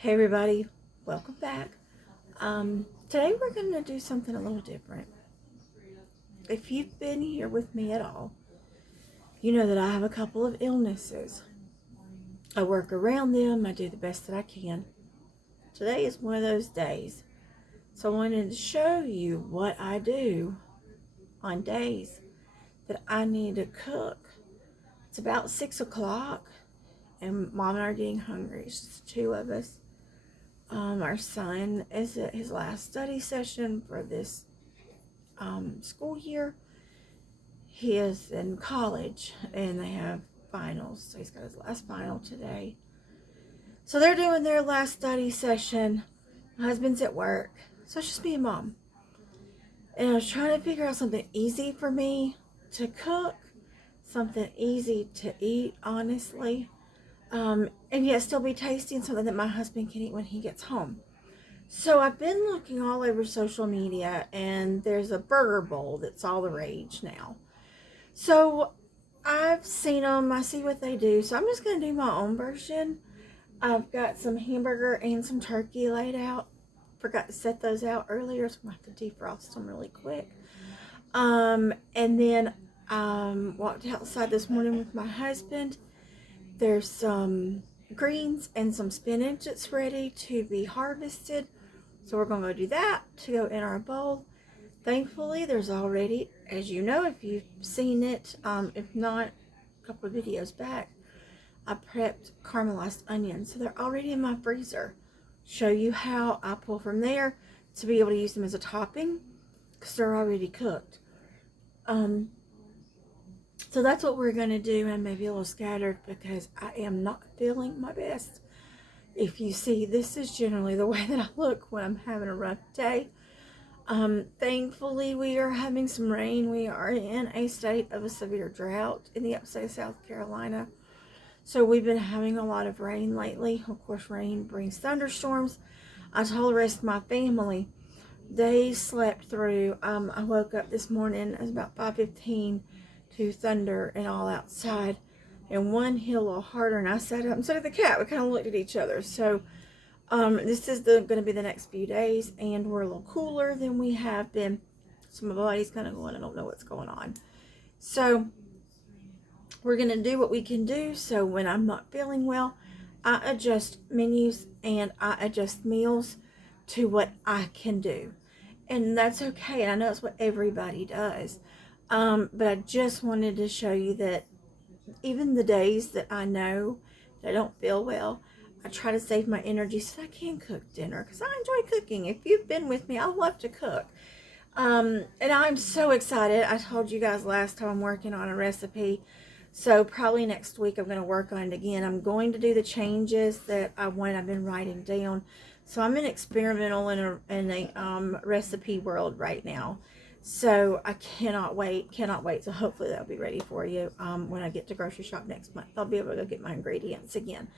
Hey everybody, welcome back. Today we're going to do something a little different. If you've been here with me at all, you know that I have a couple of illnesses. I work around them, I do the best that I can. Today is one of those days. So I wanted to show you what I do on days that I need to cook. It's about 6 o'clock and Mom and I are getting hungry. It's just the two of us. Our son is at his last study session for this school year. He is in college and they have finals, so he's got his last final today. So they're doing their last study session. My husband's at work, so it's just me and Mom. And I was trying to figure out something easy for me to cook, something easy to eat, honestly, and yet still be tasty and something that my husband can eat when he gets home. So I've been looking all over social media, and there's a burger bowl that's all the rage now. So I've seen them, I see what they do, so I'm just going to do my own version. I've got some hamburger and some turkey laid out. Forgot to set those out earlier, so I'm going to have to defrost them really quick. And then walked outside this morning with my husband. There's some greens and some spinach that's ready to be harvested. So we're going to go do that to go in our bowl. Thankfully, there's already, as you know, if you've seen it, if not, a couple of videos back, I prepped caramelized onions. So they're already in my freezer. Show you how I pull from there to be able to use them as a topping because they're already cooked. So that's what we're going to do, and maybe a little scattered because I am not feeling my best. If you see, this is generally the way that I look when I'm having a rough day. Thankfully, we are having some rain. We are in a state of a severe drought in the upstate of South Carolina. So we've been having a lot of rain lately. Of course, rain brings thunderstorms. I told the rest of my family, they slept through. I woke up this morning, it was about 5:15, to thunder and all outside. And one hit a little harder, and I sat up, and so did the cat. We kind of looked at each other. So this is going to be the next few days, and we're a little cooler than we have been. So my body's kind of going, I don't know what's going on. So we're going to do what we can do. So when I'm not feeling well, I adjust menus and I adjust meals to what I can do. And that's okay. And I know it's what everybody does. But I just wanted to show you that even the days that I know that I don't feel well, I try to save my energy so I can cook dinner because I enjoy cooking. If you've been with me, I love to cook. And I'm so excited. I told you guys last time I'm working on a recipe. So probably next week I'm going to work on it again. I'm going to do the changes that I've been writing down. So I'm in experimental in a recipe world right now. So I cannot wait. So hopefully that'll be ready for you when I get to grocery shop next month. I'll be able to go get my ingredients again.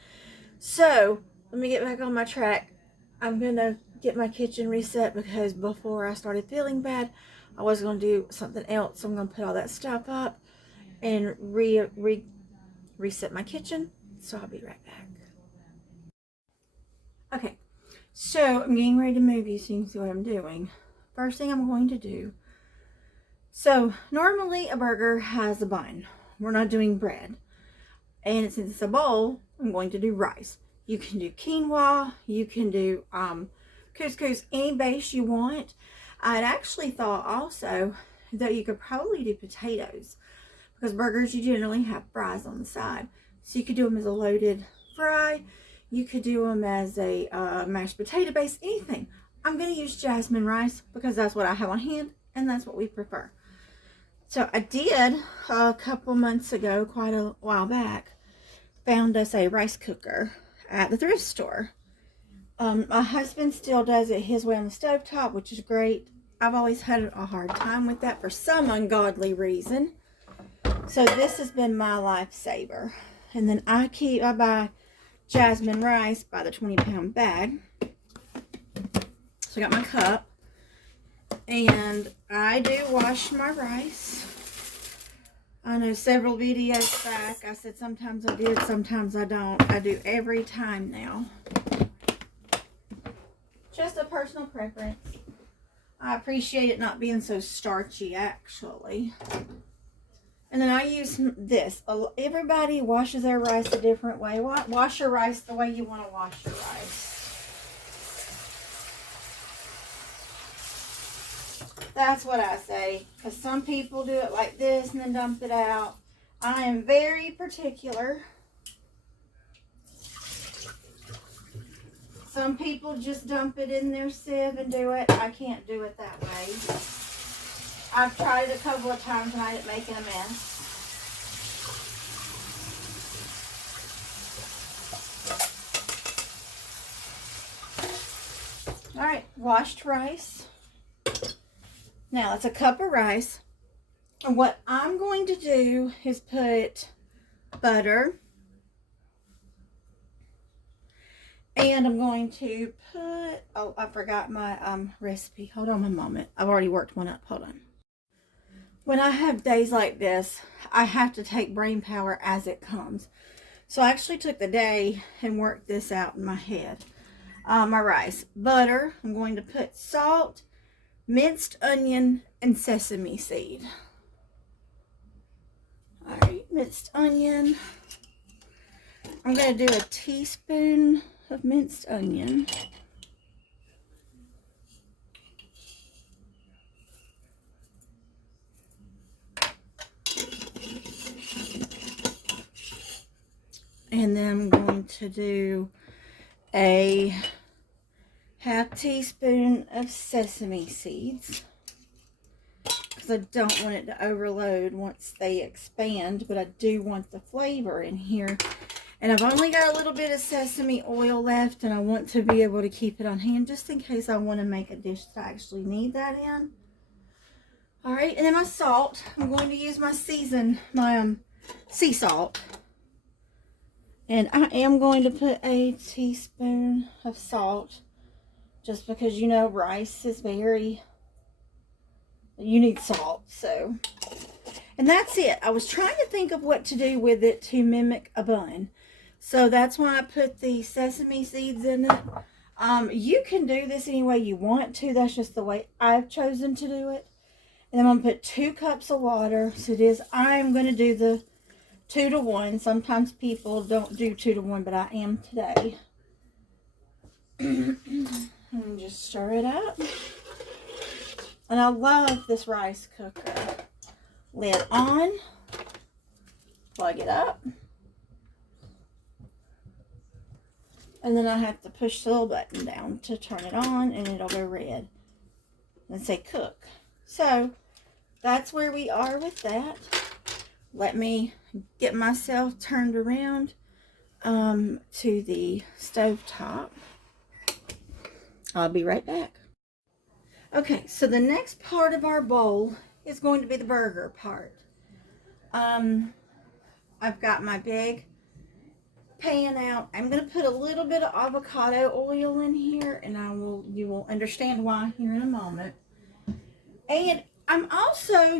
So let me get back on my track. I'm going to get my kitchen reset because before I started feeling bad, I was going to do something else. So I'm going to put all that stuff up and reset my kitchen. So I'll be right back. Okay, so I'm getting ready to move you so you can see what I'm doing. First thing I'm going to do, so normally a burger has a bun. We're not doing bread. And since it's a bowl, I'm going to do rice. You can do quinoa, you can do couscous, any base you want. I'd actually thought also that you could probably do potatoes because burgers, you generally have fries on the side. So you could do them as a loaded fry. You could do them as a mashed potato base, anything. I'm going to use jasmine rice because that's what I have on hand and that's what we prefer. So I did a couple months ago, quite a while back, found us a rice cooker at the thrift store. My husband still does it his way on the stovetop, which is great. I've always had a hard time with that for some ungodly reason. So this has been my lifesaver. And then I buy jasmine rice by the 20-pound bag. So I got my cup. And I do wash my rice. I know several videos back I said sometimes I do it, sometimes I don't. I do every time now. Just a personal preference. I appreciate it not being so starchy, actually. And then I use this. Everybody washes their rice a different way. Wash your rice the way you want to wash your rice. That's what I say. Because some people do it like this and then dump it out. I am very particular. Some people just dump it in their sieve and do it. I can't do it that way. I've tried it a couple of times and I ended up making a mess. All right, washed rice. Now that's a cup of rice. And what I'm going to do is put butter. And I'm going to put, oh, I forgot my recipe. Hold on a moment. I've already worked one up. Hold on. When I have days like this, I have to take brain power as it comes. So I actually took the day and worked this out in my head. My rice. Butter. I'm going to put salt, minced onion, and sesame seed. Alright, minced onion. I'm going to do a teaspoon of minced onion. And then I'm going to do a half teaspoon of sesame seeds. Because I don't want it to overload once they expand, but I do want the flavor in here. And I've only got a little bit of sesame oil left, and I want to be able to keep it on hand just in case I want to make a dish that I actually need that in. Alright, and then my salt. I'm going to use my sea salt. And I am going to put a teaspoon of salt just because, you know, rice is you need salt, so. And that's it. I was trying to think of what to do with it to mimic a bun. So that's why I put the sesame seeds in it. You can do this any way you want to. That's just the way I've chosen to do it. And I'm going to put 2 cups of water. So I'm going to do the 2 to 1. Sometimes people don't do 2 to 1, but I am today. And just stir it up. And I love this rice cooker. Lid on. Plug it up. And then I have to push the little button down to turn it on, and it'll go red and say cook. So that's where we are with that. Let me get myself turned around to the stove top. I'll be right back. Okay, so the next part of our bowl is going to be the burger part. I've got my big pan out. I'm going to put a little bit of avocado oil in here, and you will understand why here in a moment. And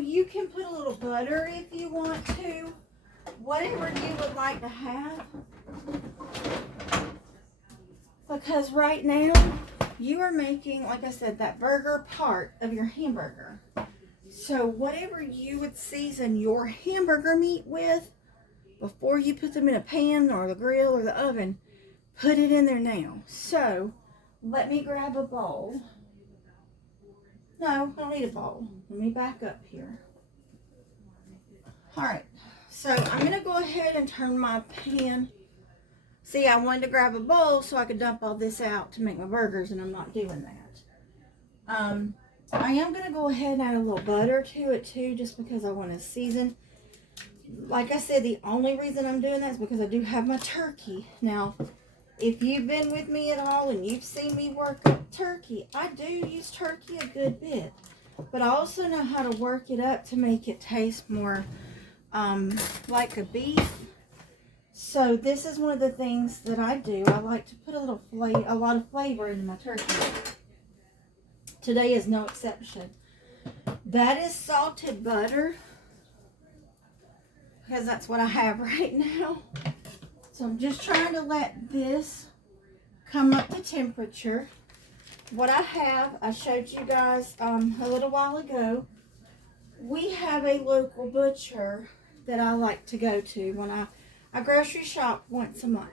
you can put a little butter if you want to, whatever you would like to have. Because right now, you are making, like I said, that burger part of your hamburger. So whatever you would season your hamburger meat with, before you put them in a pan or the grill or the oven, put it in there now. So, let me grab a bowl. No, I don't need a bowl. Let me back up here. Alright, so I'm going to go ahead and turn my pan. See, I wanted to grab a bowl so I could dump all this out to make my burgers, and I'm not doing that. I am going to go ahead and add a little butter to it too, just because I want to season. Like I said, the only reason I'm doing that is because I do have my turkey. Now, if you've been with me at all and you've seen me work up turkey, I do use turkey a good bit. But I also know how to work it up to make it taste more like a beef. So this is one of the things that I do. I like to put a lot of flavor into my turkey. Today is no exception. That is salted butter, because that's what I have right now. So I'm just trying to let this come up to temperature. what I have, I showed you guys a little while ago. We have a local butcher that I like to go to when I grocery shop once a month.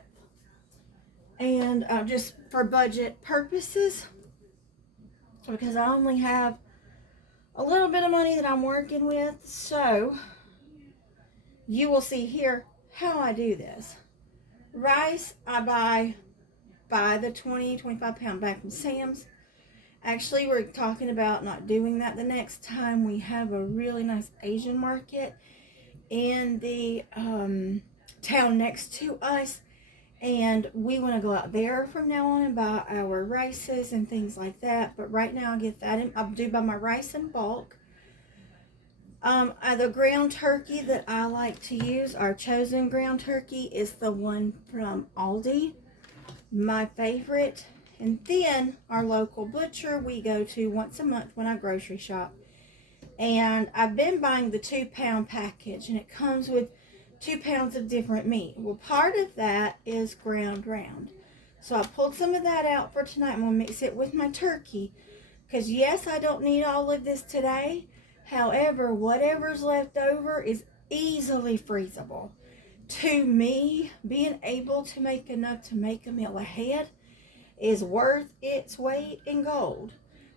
And just for budget purposes, because I only have a little bit of money that I'm working with. So you will see here how I do this. Rice, I buy the 25 pound bag from Sam's. Actually, we're talking about not doing that the next time. We have a really nice Asian market in the town next to us, and we want to go out there from now on and buy our rices and things like that. But right now, I get that I do buy my rice in bulk. The ground turkey that I like to use, our chosen ground turkey, is the one from Aldi, my favorite. And then our local butcher we go to once a month when I grocery shop. And I've been buying the 2 pound package, and it comes with 2 pounds of different meat. Well, part of that is ground round. So I pulled some of that out for tonight. I'm going to mix it with my turkey. Because yes, I don't need all of this today. However, whatever's left over is easily freezable. To me, being able to make enough to make a meal ahead is worth its weight in gold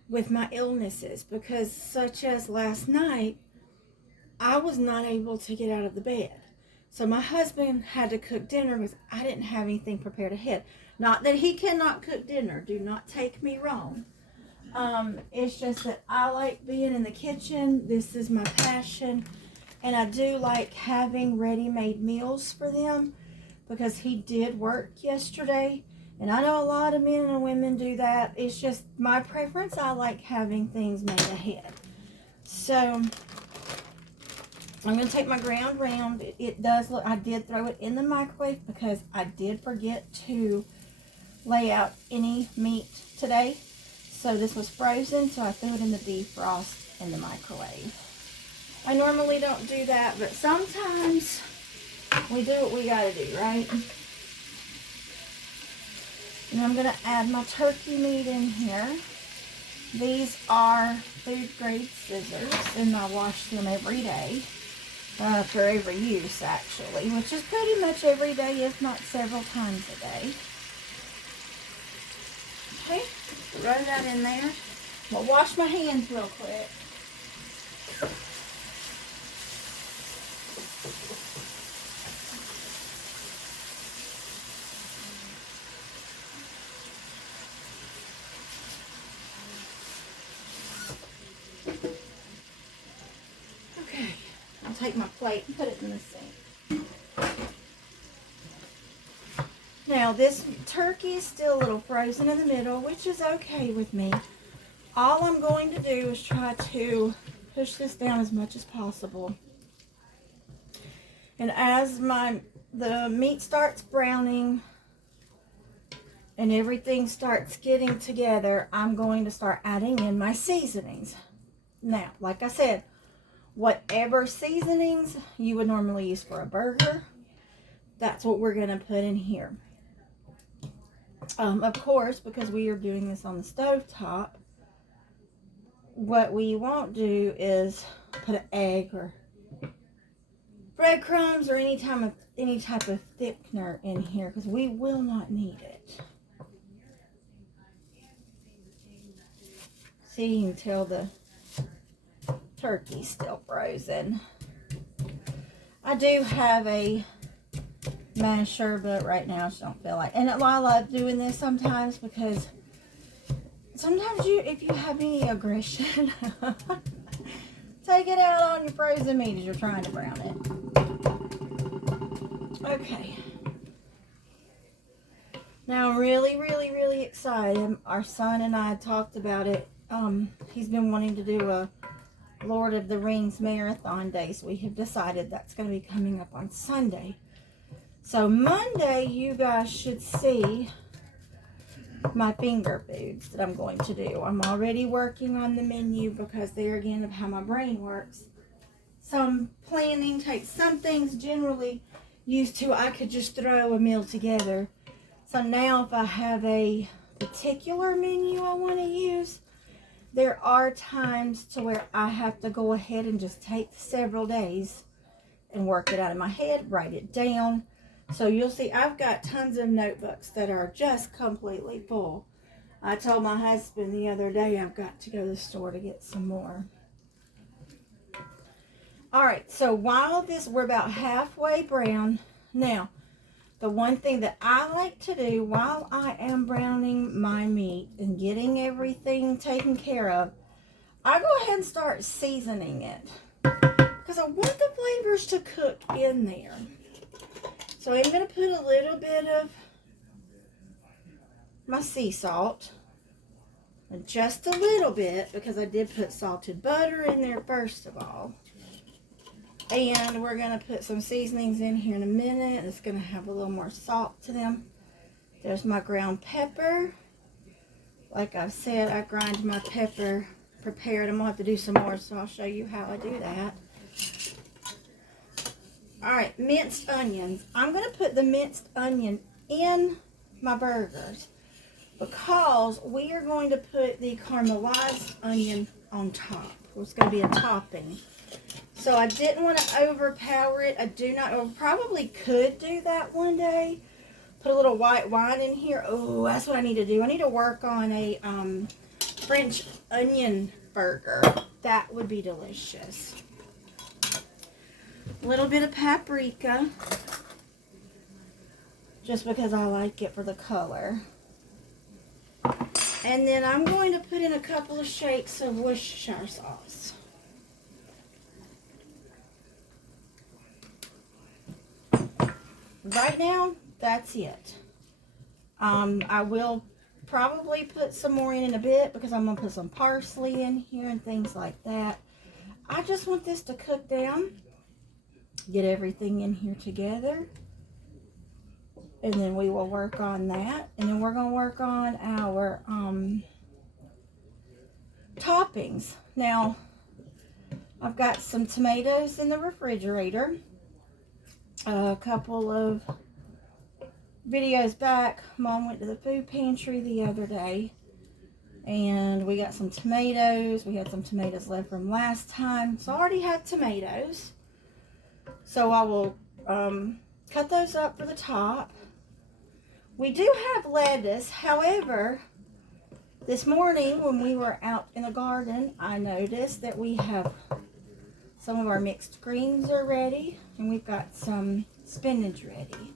with my illnesses. Because such as last night, I was not able to get out of the bed. So my husband had to cook dinner because I didn't have anything prepared ahead. Not that he cannot cook dinner. Do not take me wrong. It's just that I like being in the kitchen. This is my passion. And I do like having ready-made meals for them because he did work yesterday. And I know a lot of men and women do that. It's just my preference. I like having things made ahead. So I'm going to take my ground round. It does look, I did throw it in the microwave because I did forget to lay out any meat today. So this was frozen, so I threw it in the defrost in the microwave. I normally don't do that, but sometimes we do what we gotta do, right? And I'm gonna add my turkey meat in here. These are food grade scissors, and I wash them every day for every use, actually, which is pretty much every day, if not several times a day. Okay, throw that in there. I'm gonna wash my hands real quick. Okay, I'll take my plate and put it in the sink. Now, this turkey is still a little frozen in the middle, which is okay with me. All I'm going to do is try to push this down as much as possible. And as the meat starts browning and everything starts getting together, I'm going to start adding in my seasonings. Now, like I said, whatever seasonings you would normally use for a burger, that's what we're going to put in here. Of course, because we are doing this on the stove top, what we won't do is put an egg or breadcrumbs or any type of thickener in here, because we will not need it. See, you can tell the turkey's still frozen. I do have a masher, but right now I just don't feel like. And I love doing this sometimes because sometimes if you have any aggression, take it out on your frozen meat as you're trying to brown it. Okay. Now I'm really, really, really excited. Our son and I talked about it. He's been wanting to do a Lord of the Rings marathon day, so we have decided that's going to be coming up on Sunday. So Monday, you guys should see my finger foods that I'm going to do. I'm already working on the menu because there again of how my brain works. So I'm planning to take some things generally used to I could just throw a meal together. So now if I have a particular menu I want to use, there are times to where I have to go ahead and just take several days and work it out in my head, write it down. So you'll see I've got tons of notebooks that are just completely full. I told my husband the other day I've got to go to the store to get some more. All right, so while we're about halfway brown. Now, the one thing that I like to do while I am browning my meat and getting everything taken care of, I go ahead and start seasoning it because I want the flavors to cook in there. So I'm going to put a little bit of my sea salt, just a little bit, because I did put salted butter in there first of all. And we're going to put some seasonings in here in a minute. It's going to have a little more salt to them. There's my ground pepper. Like I've said, I grind my pepper prepared. I'm going to have to do some more, so I'll show you how I do that. Alright, minced onions. I'm going to put the minced onion in my burgers because we are going to put the caramelized onion on top. It's going to be a topping. So I didn't want to overpower it. I probably could do that one day. Put a little white wine in here. Oh, that's what I need to do. I need to work on a French onion burger. That would be delicious. A little bit of paprika. Just because I like it for the color. And then I'm going to put in a couple of shakes of Worcestershire sauce. Right now, that's it. I will probably put some more in a bit because I'm going to put some parsley in here and things like that. I just want this to cook down. Get everything in here together. And then we will work on that. And then we're going to work on our toppings. Now, I've got some tomatoes in the refrigerator. A couple of videos back, Mom went to the food pantry the other day and we got some tomatoes. We had some tomatoes left from last time, so I already have tomatoes. So I will cut those up for the top. We do have lettuce. However, this morning when we were out in the garden, I noticed that we have some of our mixed greens are ready, and we've got some spinach ready.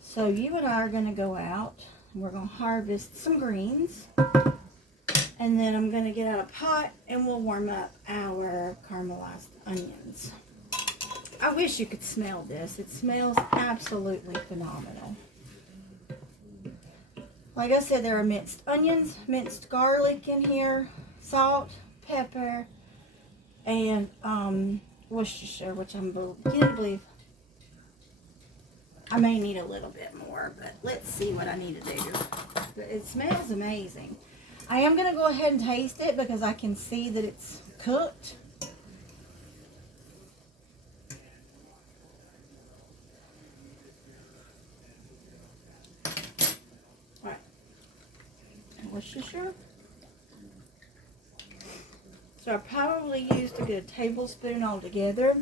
So you and I are going to go out, and we're going to harvest some greens. And then I'm going to get out a pot, and we'll warm up our caramelized onions. I wish you could smell this. It smells absolutely phenomenal. Like I said, there are minced onions, minced garlic in here, salt, pepper, and Worcestershire, which I'm beginning to believe I may need a little bit more, but let's see what I need to do. But it smells amazing. I am going to go ahead and taste it because I can see that it's cooked. Alright. Worcestershire. So I probably used a good tablespoon altogether.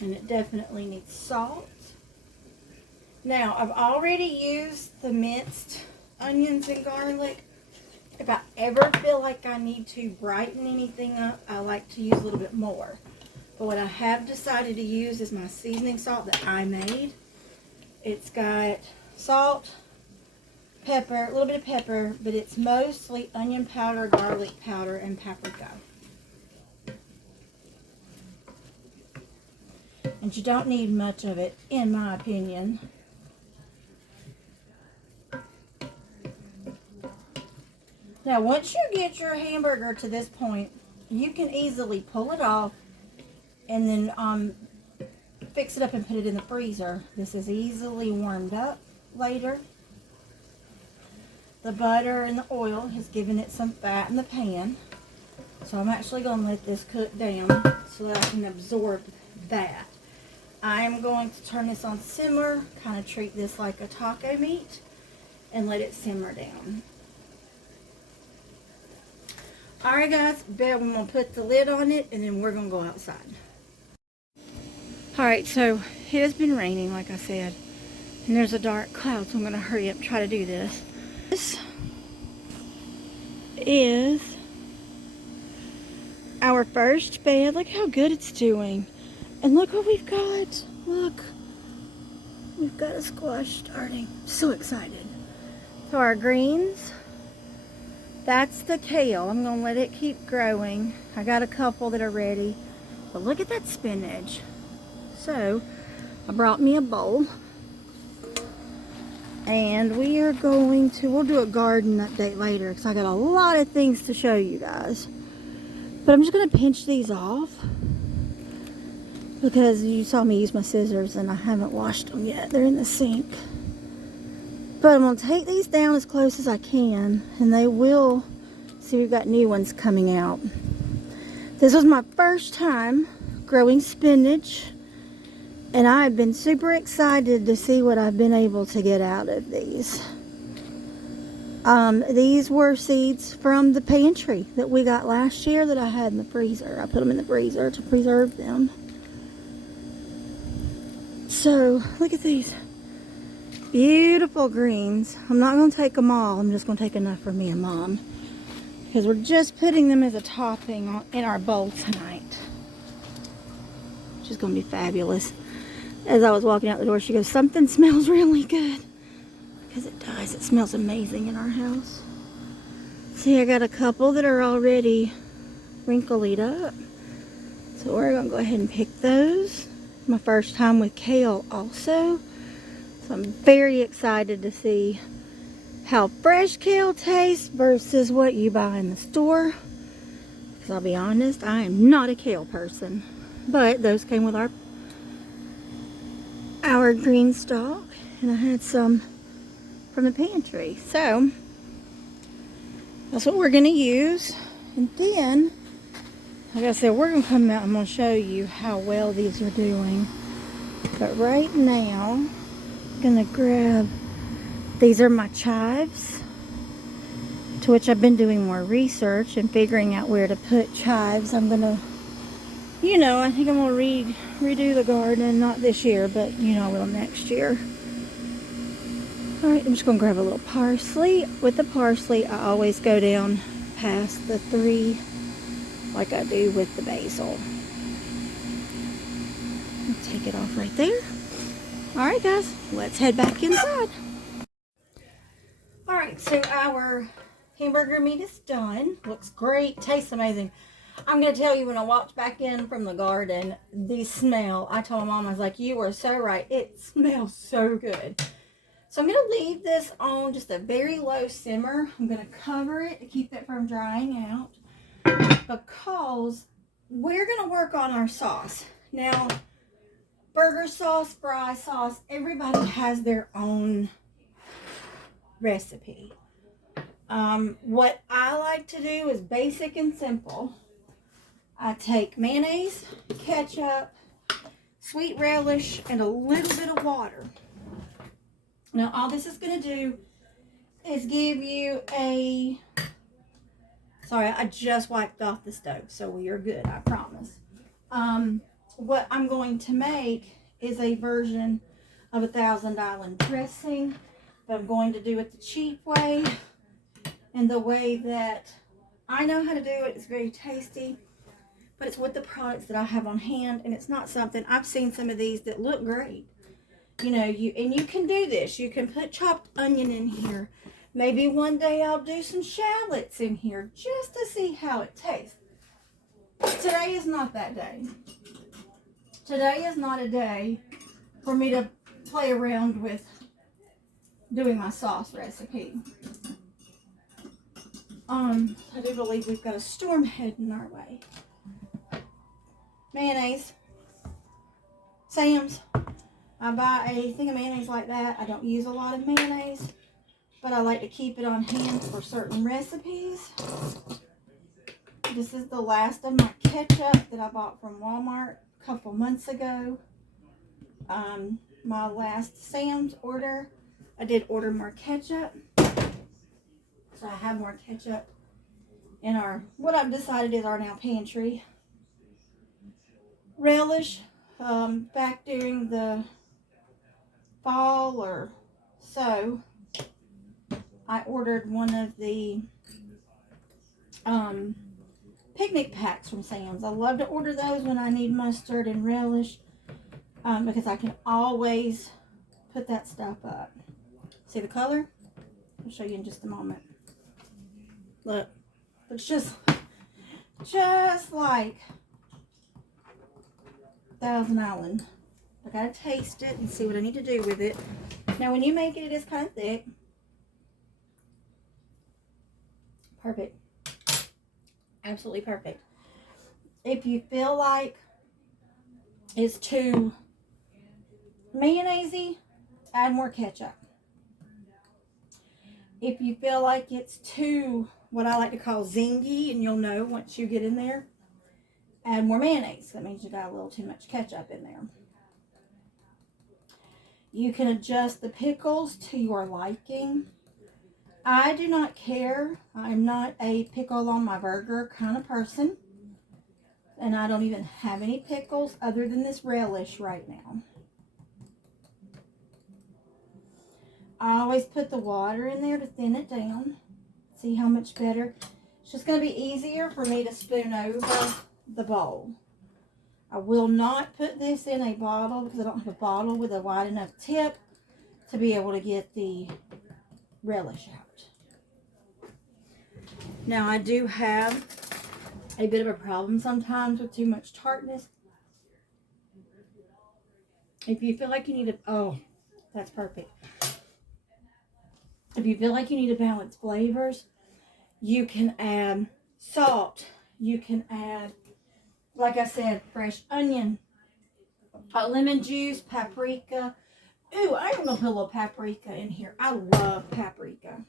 And it definitely needs salt. Now, I've already used the minced onions and garlic. If I ever feel like I need to brighten anything up, I like to use a little bit more. But what I have decided to use is my seasoning salt that I made. It's got salt, pepper, a little bit of pepper, but it's mostly onion powder, garlic powder, and paprika. And you don't need much of it, in my opinion. Now, once you get your hamburger to this point, you can easily pull it off and then fix it up and put it in the freezer. This is easily warmed up later. The butter and the oil has given it some fat in the pan. So I'm actually going to let this cook down so that I can absorb that. I am going to turn this on simmer, kind of treat this like a taco meat, and let it simmer down. Alright guys, I'm going to put the lid on it, and then we're going to go outside. Alright, so it has been raining, like I said, and there's a dark cloud, so I'm going to hurry up and try to do this. This is our first bed. Look how good it's doing. And look what we've got. Look. We've got a squash starting. So excited. So our greens, that's the kale. I'm going to let it keep growing. I got a couple that are ready. But look at that spinach. So, I brought me a bowl. And we are going to, we'll do a garden update later because I got a lot of things to show you guys. But I'm just going to pinch these off because you saw me use my scissors and I haven't washed them yet. They're in the sink. But I'm going to take these down as close as I can, and they will, see, we've got new ones coming out. This was my first time growing spinach, and I've been super excited to see what I've been able to get out of these. These were seeds from the pantry that we got last year that I had in the freezer. I put them in the freezer to preserve them. So, look at these beautiful greens. I'm not going to take them all. I'm just going to take enough for me and Mom, because we're just putting them as a topping in our bowl tonight, which is going to be fabulous. As I was walking out the door, she goes, something smells really good. Because it does. It smells amazing in our house. See, I got a couple that are already wrinkled up. So we're going to go ahead and pick those. My first time with kale also. So I'm very excited to see how fresh kale tastes versus what you buy in the store. Because I'll be honest, I am not a kale person. But those came with our green stalk, and I had some from the pantry. So that's what we're going to use. And then, like I said, we're going to come out and I'm going to show you how well these are doing. But right now, I'm going to grab, these are my chives, to which I've been doing more research and figuring out where to put chives. I'm going to, you know, I think I'm going to redo the garden, not this year, but, you know, I will next year. Alright, I'm just going to grab a little parsley. With the parsley, I always go down past the 3 like I do with the basil. I'll take it off right there. Alright guys, let's head back inside. Alright, so our hamburger meat is done. Looks great, tastes amazing. I'm going to tell you, when I walked back in from the garden, the smell, I told Mom, I was like, you are so right. It smells so good. So I'm going to leave this on just a very low simmer. I'm going to cover it to keep it from drying out, because we're going to work on our sauce. Now, burger sauce, fry sauce, everybody has their own recipe. What I like to do is basic and simple. I take mayonnaise, ketchup, sweet relish, and a little bit of water. Now, all this is going to do is give you a... Sorry, I just wiped off the stove, so we are good, I promise. What I'm going to make is a version of a Thousand Island dressing, but I'm going to do it the cheap way, and the way that I know how to do it. It's very tasty, but it's with the products that I have on hand, and it's not something... I've seen some of these that look great. You know, you can do this. You can put chopped onion in here. Maybe one day I'll do some shallots in here just to see how it tastes. Today is not that day. Today is not a day for me to play around with doing my sauce recipe. I do believe we've got a storm heading our way. Mayonnaise. Sam's. I buy a thing of mayonnaise like that. I don't use a lot of mayonnaise, but I like to keep it on hand for certain recipes. This is the last of my ketchup that I bought from Walmart a couple months ago. my last Sam's order. I did order more ketchup. So I have more ketchup in what I've decided is our now pantry. Relish, back during the fall or so, I ordered one of the picnic packs from Sam's. I love to order those when I need mustard and relish, because I can always put that stuff up. See the color? I'll show you in just a moment. Look, it's just like Thousand Island. I gotta taste it and see what I need to do with it. Now, when you make it, it is kind of thick. Perfect. Absolutely perfect. If you feel like it's too mayonnaise-y, add more ketchup. If you feel like it's too, what I like to call zingy, and you'll know once you get in there, add more mayonnaise. That means you got a little too much ketchup in there. You can adjust the pickles to your liking. I do not care. I'm not a pickle on my burger kind of person. And I don't even have any pickles other than this relish right now. I always put the water in there to thin it down. See how much better? It's just going to be easier for me to spoon over the bowl. I will not put this in a bottle because I don't have a bottle with a wide enough tip to be able to get the relish out. Now, I do have a bit of a problem sometimes with too much tartness. If you feel like you need oh, that's perfect. If you feel like you need to balance flavors, you can add salt. You can add, like I said, fresh onion, lemon juice, paprika. Ooh, I'm going to put a little paprika in here. I love paprika.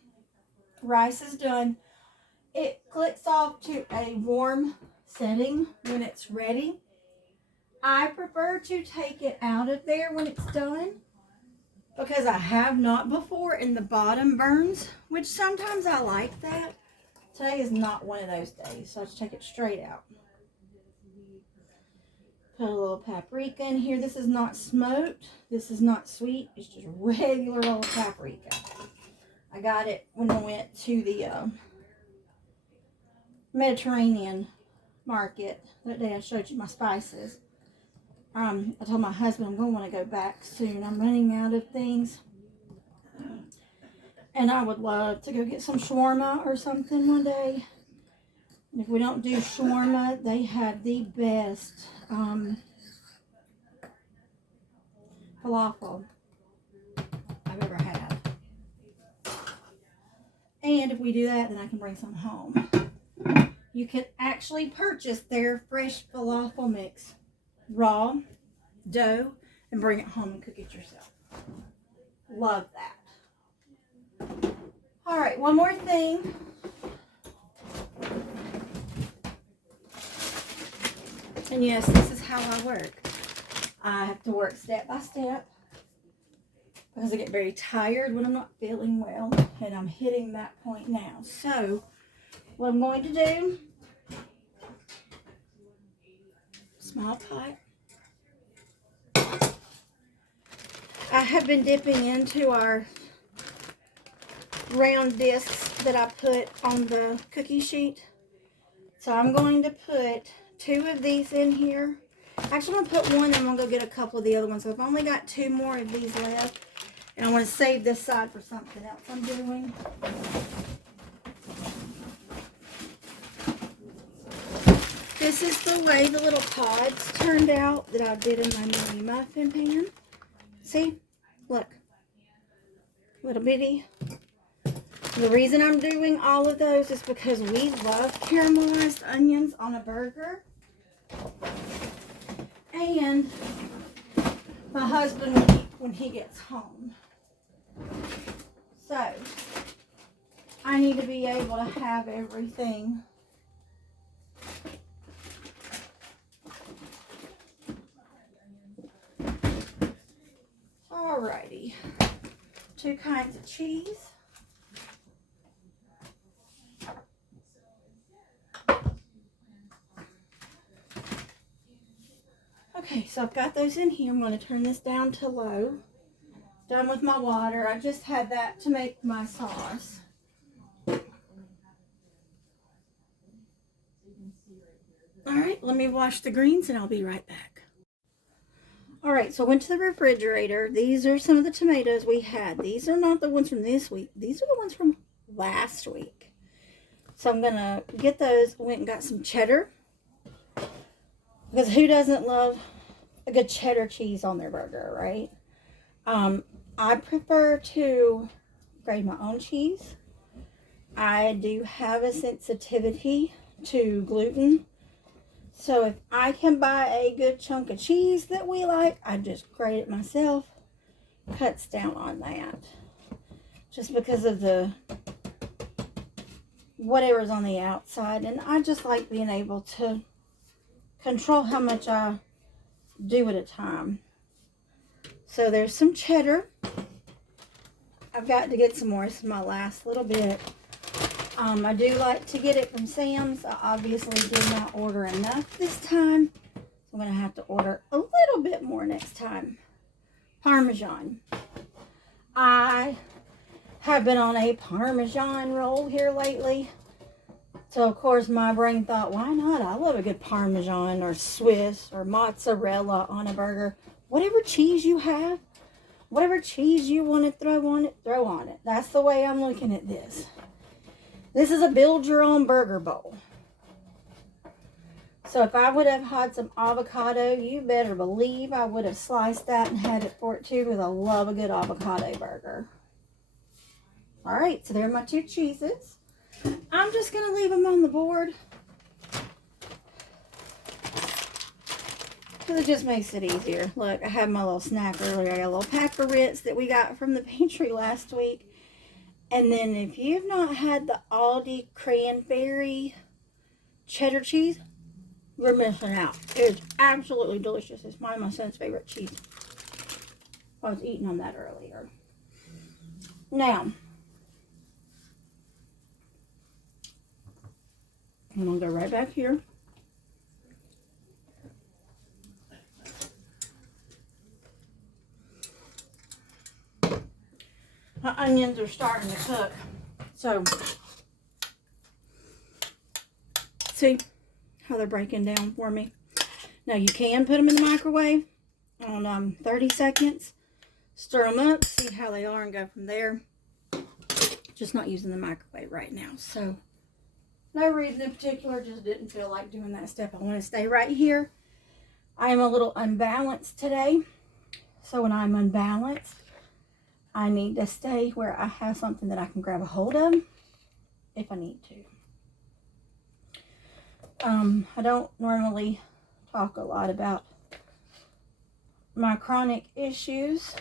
Rice is done. It clicks off to a warm setting when it's ready. I prefer to take it out of there when it's done because I have not before and the bottom burns, which sometimes I like that. Today is not one of those days, so I just take it straight out. Put a little paprika in here. This is not smoked. This is not sweet. It's just regular old paprika. I got it when I went to the Mediterranean market that day I showed you my spices. I told my husband I'm going to want to go back soon. I'm running out of things. And I would love to go get some shawarma or something one day. And if we don't do shawarma, they have the best falafel I've ever had. And if we do that, then I can bring some home. You can actually purchase their fresh falafel mix, raw dough, and bring it home and cook it yourself. Love that. All right, one more thing. And yes, this is how I work. I have to work step by step because I get very tired when I'm not feeling well, and I'm hitting that point now. So, what I'm going to do, small pot. I have been dipping into our round discs that I put on the cookie sheet. So I'm going to put 2 of these in here. Actually, I'm going to put one and I'm going to go get a couple of the other ones. So I've only got 2 more of these left. And I want to save this side for something else I'm doing. This is the way the little pods turned out that I did in my mini muffin pan. See? Look. Little bitty. The reason I'm doing all of those is because we love caramelized onions on a burger. And my husband will eat when he gets home. So, I need to be able to have everything two kinds of cheese. Okay, so I've got those in here. I'm going to turn this down to low. Done with my water. I just had that to make my sauce. Alright, let me wash the greens and I'll be right back. Alright, so I went to the refrigerator. These are some of the tomatoes we had. These are not the ones from this week. These are the ones from last week. So I'm going to get those. Went and got some cheddar. Because who doesn't love a good cheddar cheese on their burger, right? I prefer to grate my own cheese. I do have a sensitivity to gluten. So if I can buy a good chunk of cheese that we like, I just grate it myself. Cuts down on that. Just because of the whatever's on the outside. And I just like being able to control how much I do at a time. So there's some cheddar. I've got to get some more. This is my last little bit. I do like to get it from Sam's. I obviously did not order enough this time. So I'm going to have to order a little bit more next time. Parmesan. I have been on a Parmesan roll here lately. So, of course, my brain thought, why not? I love a good Parmesan or Swiss or mozzarella on a burger. Whatever cheese you have, whatever cheese you want to throw on it, throw on it. That's the way I'm looking at this. This is a build your own burger bowl. So if I would have had some avocado, you better believe I would have sliced that and had it for it too, because I love a good avocado burger. All right, so there are my two cheeses. I'm just going to leave them on the board because it just makes it easier. Look, I had my little snack earlier. I got a little pack of Ritz that we got from the pantry last week. And then if you've not had the Aldi cranberry cheddar cheese, you're missing out. It's absolutely delicious. It's one of my son's favorite cheese. I was eating on that earlier. Now, I'm going to go right back here. My onions are starting to cook. So, see how they're breaking down for me. Now, you can put them in the microwave on 30 seconds. Stir them up, see how they are, and go from there. Just not using the microwave right now. So, no reason in particular. Just didn't feel like doing that step. I want to stay right here. I am a little unbalanced today. So, when I'm unbalanced, I need to stay where I have something that I can grab a hold of if I need to. I don't normally talk a lot about my chronic issues,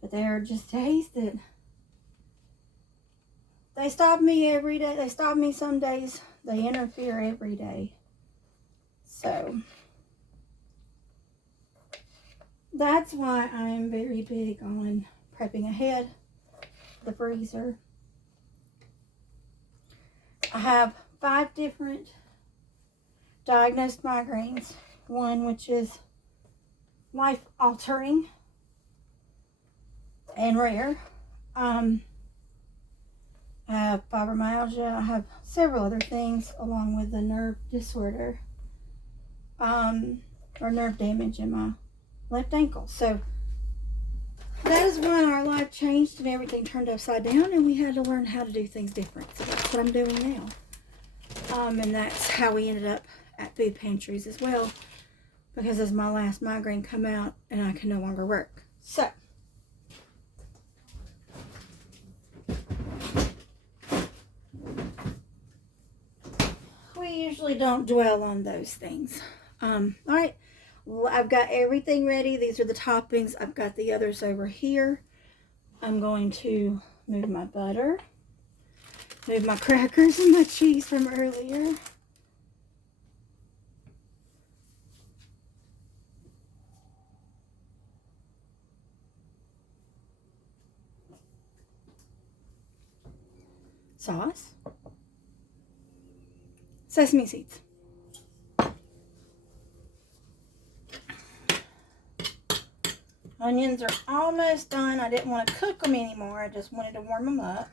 but there are just days that they stop me every day. They stop me some days. They interfere every day. So that's why I am very big on prepping ahead the freezer. I have 5 different diagnosed migraines. One which is life-altering and rare. I have fibromyalgia. I have several other things along with the nerve disorder or nerve damage in my left ankle. So that is when our life changed and everything turned upside down, and we had to learn how to do things different. So that's what I'm doing now. And that's how we ended up at food pantries as well, because as my last migraine come out and I can no longer work. So we usually don't dwell on those things. All right. Well, I've got everything ready. These are the toppings. I've got the others over here. I'm going to move my butter, move my crackers and my cheese from earlier. sauce, sesame seeds. Onions are almost done. I didn't want to cook them anymore. I just wanted to warm them up.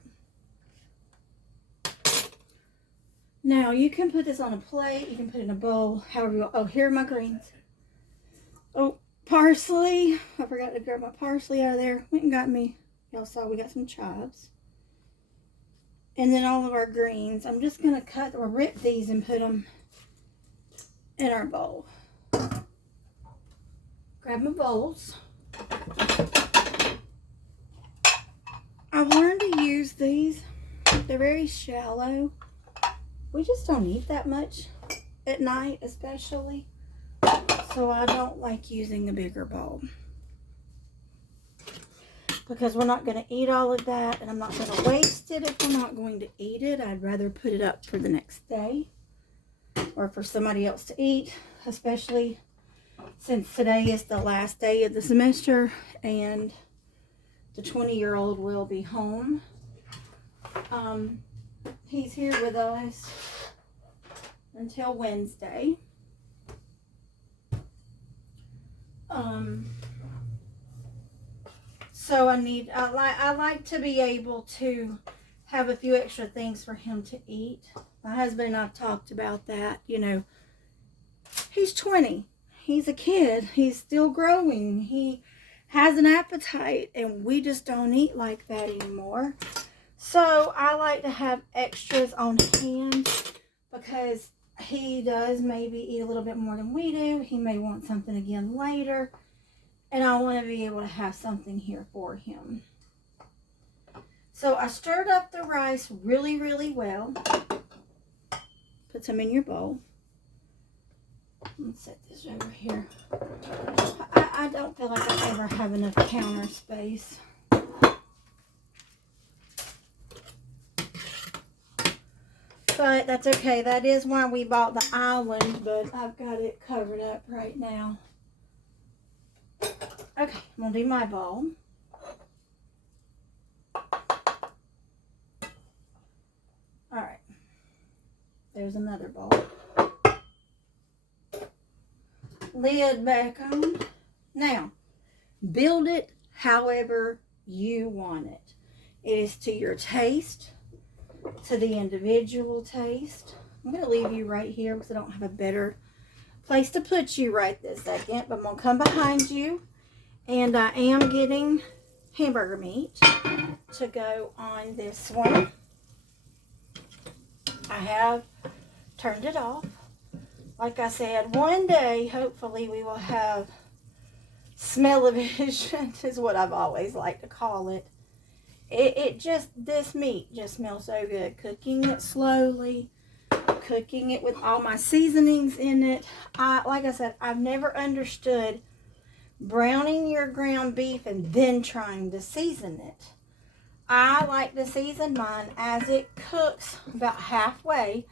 Now, you can put this on a plate. You can put it in a bowl, however you want. Oh, here are my greens. Oh, parsley. I forgot to grab my parsley out of there. Went and got me. Y'all saw we got some chives. And then all of our greens. I'm just going to cut or rip these and put them in our bowl. Grab my bowls. I've learned to use these. They're very shallow. We just don't eat that much at night, especially. So I don't like using a bigger bowl. Because we're not going to eat all of that, and I'm not going to waste it if we're not going to eat it. I'd rather put it up for the next day or for somebody else to eat, especially since today is the last day of the semester and the 20-year-old will be home. He's here with us until Wednesday. So I like to be able to have a few extra things for him to eat. My husband and I've talked about that. You know, he's 20. He's a kid. He's still growing. He has an appetite, and we just don't eat like that anymore. So I like to have extras on hand because he does maybe eat a little bit more than we do. He may want something again later. And I want to be able to have something here for him. So I stirred up the rice really, really well. Put some in your bowl. Let's set this over here. I don't feel like I ever have enough counter space. But that's okay. That is why we bought the island, but I've got it covered up right now. Okay, I'm going to do my bowl. Alright. There's another bowl. Lid back on. Now, build it however you want it. It is to your taste, to the individual taste. I'm going to leave you right here because I don't have a better place to put you right this second. But I'm going to come behind you. And I am getting hamburger meat to go on this one. I have turned it off. Like I said, one day, hopefully, we will have smell-o-vision, is what I've always liked to call it. This meat just smells so good. Cooking it slowly, cooking it with all my seasonings in it. Like I said, I've never understood browning your ground beef and then trying to season it. I like to season mine as it cooks about halfway.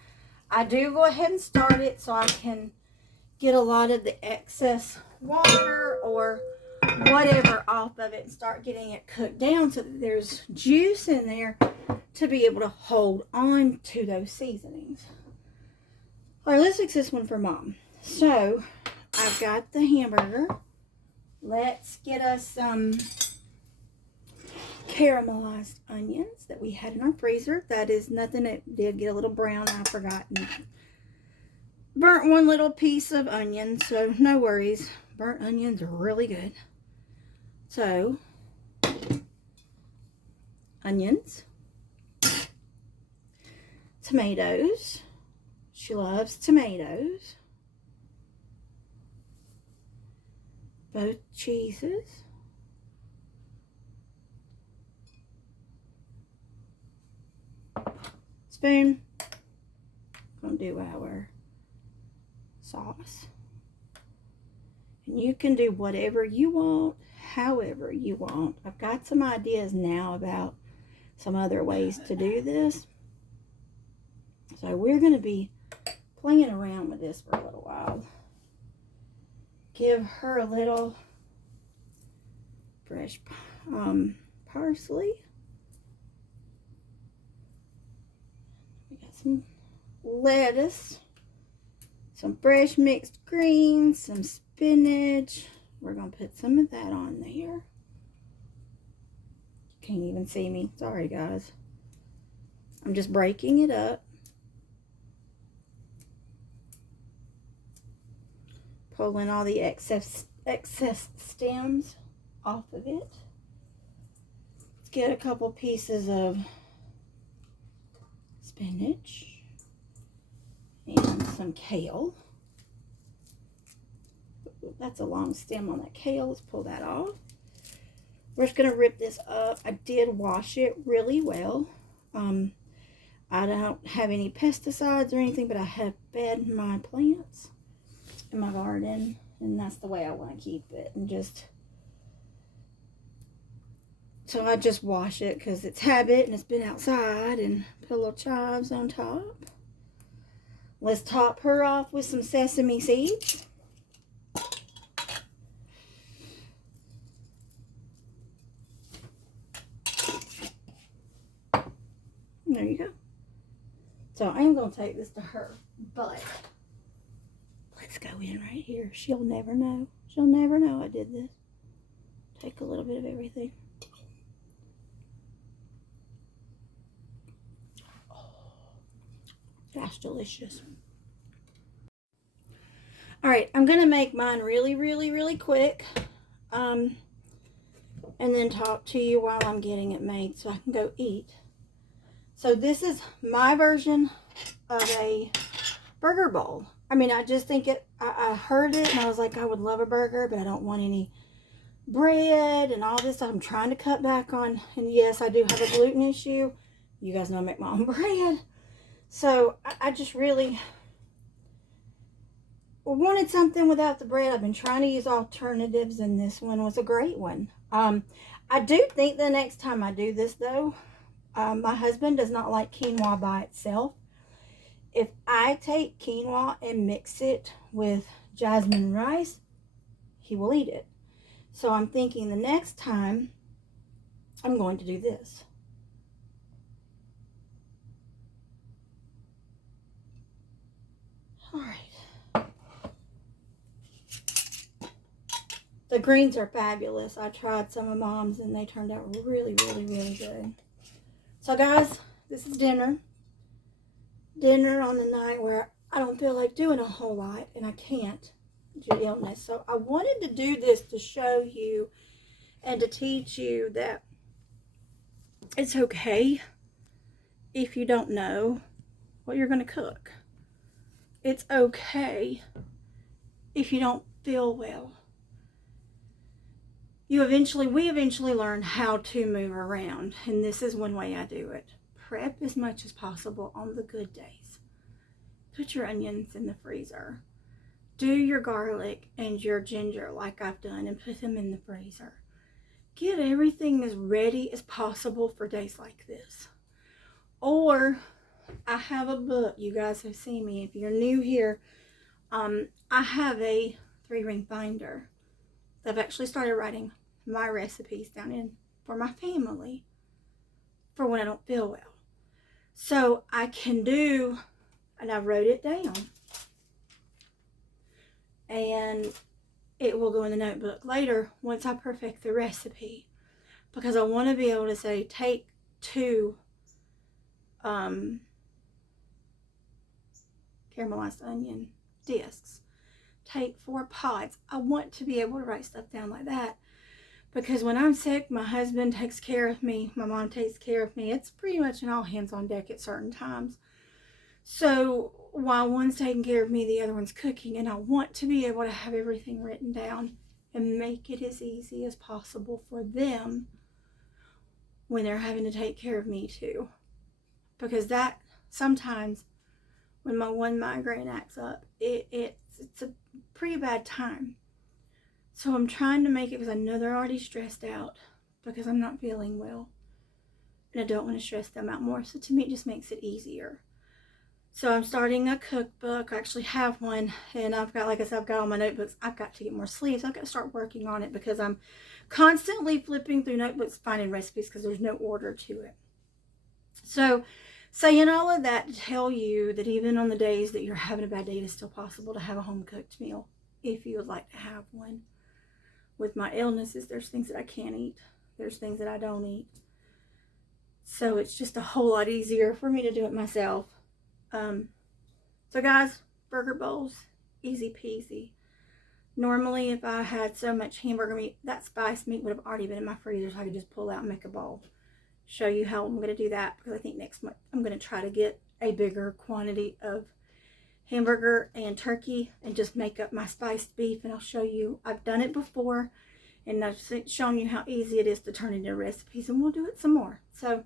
I do go ahead and start it so I can get a lot of the excess water or whatever off of it and start getting it cooked down so that there's juice in there to be able to hold on to those seasonings. All right, let's fix this one for Mom. So I've got the hamburger. Let's get us some caramelized onions that we had in our freezer. That is nothing. It did get a little brown. I forgot and burnt one little piece of onion, so no worries. Burnt onions are really good. So, onions, tomatoes. She loves tomatoes. Both cheeses. Spoon. Gonna do our sauce. And you can do whatever you want, however you want. I've got some ideas now about some other ways to do this. So we're gonna be playing around with this for a little while. Give her a little fresh parsley. We got some lettuce, some fresh mixed greens, some spinach. We're going to put some of that on there. Can't even see me. Sorry, guys. I'm just breaking it up. Pulling all the excess stems off of it. Let's get a couple pieces of spinach and some kale. That's a long stem on that kale. Let's pull that off. We're just going to rip this up. I did wash it really well. I don't have any pesticides or anything, but I have fed my plants in my garden, and that's the way I want to keep it. And so I just wash it because it's habit and it's been outside, and put little chives on top. Let's top her off with some sesame seeds. There you go. So I am going to take this to her, but let's go in right here. She'll never know. She'll never know I did this. Take a little bit of everything. Oh, that's delicious. All right, I'm going to make mine really quick. And then talk to you while I'm getting it made so I can go eat. So this is my version of a burger bowl. I mean, I just think I heard it and I was like, I would love a burger, but I don't want any bread and all this stuff. I'm trying to cut back on, and yes, I do have a gluten issue. You guys know I make my own bread. So I just really wanted something without the bread. I've been trying to use alternatives, and this one was a great one. I do think the next time I do this, though, my husband does not like quinoa by itself. If I take quinoa and mix it with jasmine rice, he will eat it. So I'm thinking the next time I'm going to do this. All right. The greens are fabulous. I tried some of Mom's and they turned out really good. So guys, this is dinner. Dinner on the night where I don't feel like doing a whole lot, and I can't due to illness. So I wanted to do this to show you and to teach you that it's okay if you don't know what you're going to cook. It's okay if you don't feel well. We eventually learn how to move around, and this is one way I do it. Prep as much as possible on the good days. Put your onions in the freezer. Do your garlic and your ginger like I've done and put them in the freezer. Get everything as ready as possible for days like this. Or I have a book. You guys have seen me. If you're new here, I have a 3-ring binder that I've actually started writing my recipes down in for my family for when I don't feel well. So I can do, and I wrote it down, and it will go in the notebook later once I perfect the recipe, because I want to be able to say, take 2 caramelized onion discs, take 4 pods. I want to be able to write stuff down like that, because when I'm sick, my husband takes care of me, my mom takes care of me. It's pretty much an all hands on deck at certain times. So while one's taking care of me, the other one's cooking, and I want to be able to have everything written down and make it as easy as possible for them when they're having to take care of me too. Because that sometimes when my one migraine acts up, it's a pretty bad time. So I'm trying to make it, because I know they're already stressed out because I'm not feeling well, and I don't want to stress them out more. So to me, it just makes it easier. So I'm starting a cookbook. I actually have one, and I've got, like I said, I've got all my notebooks. I've got to get more sleeves. I've got to start working on it because I'm constantly flipping through notebooks, finding recipes because there's no order to it. So Saying all of that to tell you that even on the days that you're having a bad day, it is still possible to have a home cooked meal if you would like to have one. With my illnesses, there's things that I can't eat. There's things that I don't eat. So it's just a whole lot easier for me to do it myself. So guys, burger bowls, easy peasy. Normally, if I had so much hamburger meat, that spice meat would have already been in my freezer, so I could just pull out and make a bowl. Show you how I'm going to do that, because I think next month I'm going to try to get a bigger quantity of hamburger and turkey and just make up my spiced beef, and I'll show you. I've done it before, and I've shown you how easy it is to turn into recipes, and we'll do it some more. So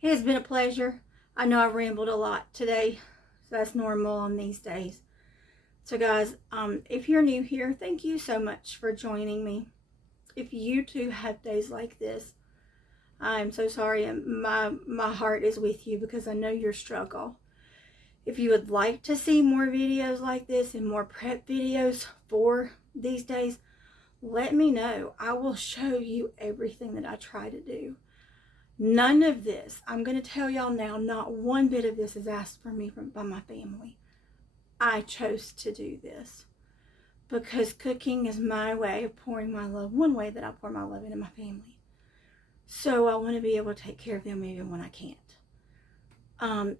it has been a pleasure. I know I've rambled a lot today, so that's normal on these days. So guys, if you're new here, thank you so much for joining me. If you too have days like this, I'm so sorry, and my heart is with you, because I know your struggle. If you would like to see more videos like this and more prep videos for these days, let me know. I will show you everything that I try to do. None of this, I'm going to tell y'all now, not one bit of this is asked for me by my family. I chose to do this because cooking is my way of pouring my love, one way that I pour my love into my family. So I want to be able to take care of them even when I can't.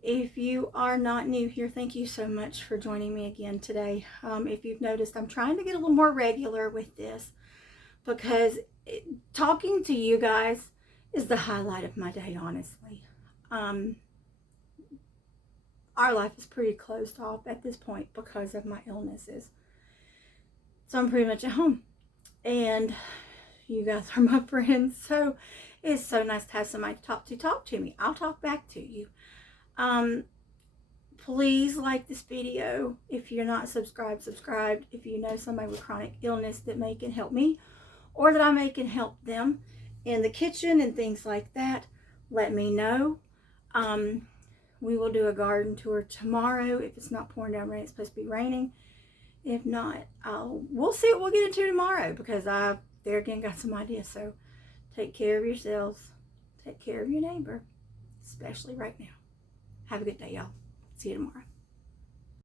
If you are not new here, thank you so much for joining me again today. If you've noticed, I'm trying to get a little more regular with this, because talking to you guys is the highlight of my day, honestly. Our life is pretty closed off at this point because of my illnesses. So I'm pretty much at home. And you guys are my friends. So it's so nice to have somebody to talk to me. I'll talk back to you. Please like this video. If you're not subscribed. If you know somebody with chronic illness that may can help me, or that I may can help them in the kitchen and things like that, let me know. We will do a garden tour tomorrow. If it's not pouring down rain, it's supposed to be raining. If not, we'll see what we'll get into tomorrow, because I, there again, got some ideas. So take care of yourselves. Take care of your neighbor, especially right now. Have a good day, y'all. See you tomorrow.